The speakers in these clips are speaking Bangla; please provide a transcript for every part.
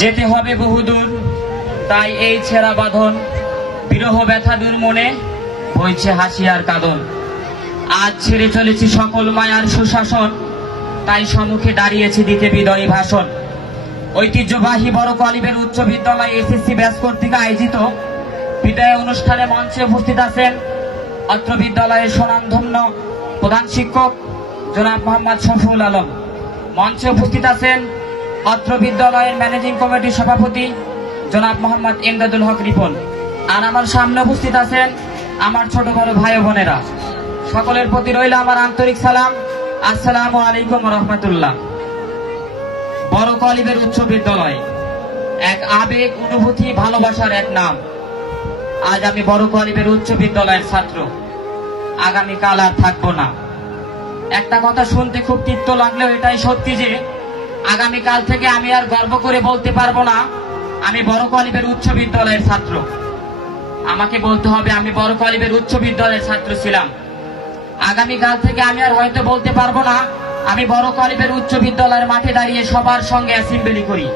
যেতে হবে বহুদূর, তাই এই ছেঁড়া বাঁধন, বিরহ ব্যথা দূর মনে বইছে হাসি আর কাঁদন। আজ ছেড়ে চলেছি সকল মায়ার সুশাসন, তাই সম্মুখে দাঁড়িয়েছি দিতে বিদয়ী ভাষণ। ঐতিহ্যবাহী বড় কলিবের উচ্চ বিদ্যালয় এসএসসি ব্যাচ কর্তৃক আয়োজিত বিদায় অনুষ্ঠানে মঞ্চে উপস্থিত আছেন অত্র বিদ্যালয়ের স্বনামধন্য প্রধান শিক্ষক জনাব মোহাম্মদ শফিউল আলম। মঞ্চে উপস্থিত আছেন অত্র বিদ্যালয়ের ম্যানেজিং কমিটির সভাপতি জনাব মোহাম্মদ ইমদাদুল হক রিপন। আর আমার সামনে উপস্থিত আছেন আমার ছোট বড় ভাই বোনেরা। সকলের প্রতি রইল আমার আন্তরিক সালাম, আসসালামু আলাইকুম রহমতুল্লাহ। বড় কলিবের উচ্চ বিদ্যালয় এক আবেগ, অনুভূতি, ভালোবাসার এক নাম। আজ আমি বড় কলিবের উচ্চ বিদ্যালয়ের ছাত্র, আগামীকাল আর থাকবো না। একটা কথা শুনতে খুব তিক্ত লাগলেও এটাই সত্যি যে আগামীকাল থেকে আমি আর গর্ব করে বলতে পারবো না আমি বড় কলিবের উচ্চ বিদ্যালয়ের ছাত্র। আমাকে বলতে হবে আমি বড় কলিবের উচ্চ বিদ্যালয়ের ছাত্র ছিলাম। আগামীকাল থেকে আমি আর হয়তো বলতে পারবো না আমি বড় কলিবের উচ্চ বিদ্যালয়ের মাঠে দাঁড়িয়ে সবার সঙ্গে অ্যাসেম্বলি করি।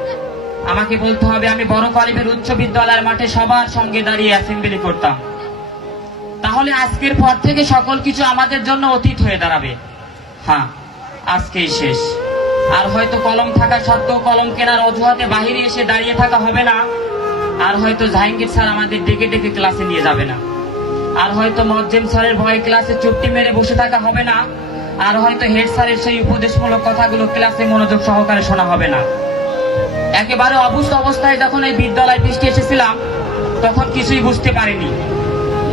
আমাকে বলতে হবে আমি বড় কলিবের উচ্চ বিদ্যালয়ের মাঠে সবার সঙ্গে দাঁড়িয়ে অ্যাসেম্বলি করতাম। তাহলে আজকের পর থেকে সকল কিছু আমাদের জন্য অতীত হয়ে দাঁড়াবে। হ্যাঁ, আজকেই শেষ। আর হয়তো কলম থাকা সত্ত্বেও কলম কেনার অজুহাতে বাহিরে এসে দাঁড়িয়ে থাকা হবে না। আর হয়তো জাহাঙ্গীর স্যার আমাদের ডেকে ডেকে ক্লাসে নিয়ে যাবে না। আর হয়তো মজ্জেম স্যারের ভয়ে ক্লাসে চুপটি মেরে বসে থাকা হবে না। আর হয়তো হেড স্যারের সেই উপদেশমূলক কথাগুলো ক্লাসে মনোযোগ সহকারে শোনা হবে না। একেবারে অবুঝ অবস্থায় যখন এই বিদ্যালয় পৃষ্ঠে এসেছিলাম তখন কিছুই বুঝতে পারিনি।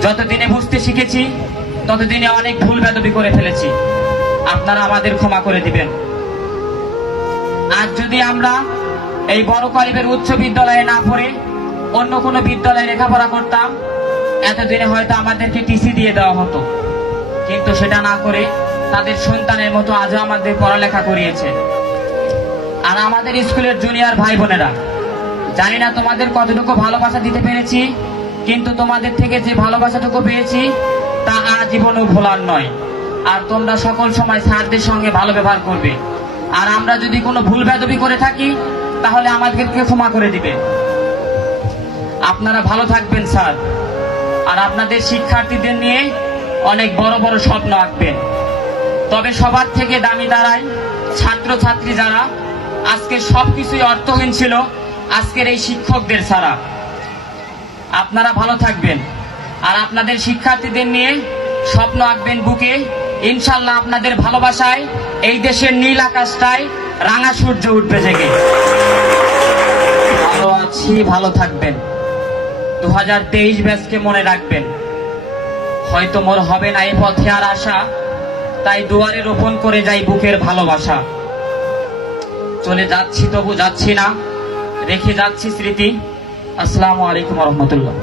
যতদিনে বুঝতে শিখেছি ততদিনে অনেক ভুল বেদবি করে ফেলেছি। আপনারা আমাদের ক্ষমা করে দিবেন। আজ যদি আমরা এই বড় কলিবের উচ্চ বিদ্যালয়ে না পড়ে অন্য কোনো বিদ্যালয়ে লেখাপড়া করতাম, এতদিনে হয়তো আমাদেরকে টিসি দিয়ে দেওয়া হতো। কিন্তু সেটা না করে তাদের সন্তানের মতো আজও আমাদের পড়ালেখা করিয়েছে। আর আমাদের স্কুলের জুনিয়র ভাই বোনেরা, জানি না তোমাদের কতটুকু ভালোবাসা দিতে পেরেছি, কিন্তু তোমাদের থেকে যে ভালোবাসাটুকু পেয়েছি তা আজীবনও ভোলার নয়। আর তোমরা সকল সময় স্যারদের সঙ্গে ভালো ব্যবহার করবে। আর আমরা যদি কোনো ভুল বেদবি করে থাকি তাহলে আমাদেরকে ক্ষমা করে দিবে। আপনারা ভালো থাকবেন স্যার। আর আপনাদের শিক্ষার্থীদের নিয়ে অনেক বড় বড় স্বপ্ন আঁকবেন। তবে সবার থেকে দামি দাঁড়ায় ছাত্রছাত্রী যারা আজকে সবকিছুই অর্থহীন ছিল আজকের এই শিক্ষকদের ছাড়া। আপনারা ভালো থাকবেন আর আপনাদের শিক্ষার্থীদের নিয়ে স্বপ্ন আঁকবেন বুকে। ইনশাল্লাহ আপনাদের ভালোবাসায় এই দেশের নীল আকাশটায় রাঙা সূর্য উঠবে জেগে। ভালো আছি, ভালো থাকবেন। 2023 ব্যাচকে মনে রাখবেন। হয়তো মোর হবে না এই পথে আর আশা, তাই দুয়ারে রোপণ করে যাই বুকের ভালোবাসা। চলে যাচ্ছি তবু যাচ্ছি না, রেখে যাচ্ছি স্মৃতি। আসসালামু আলাইকুম রহমতুল্লাহ।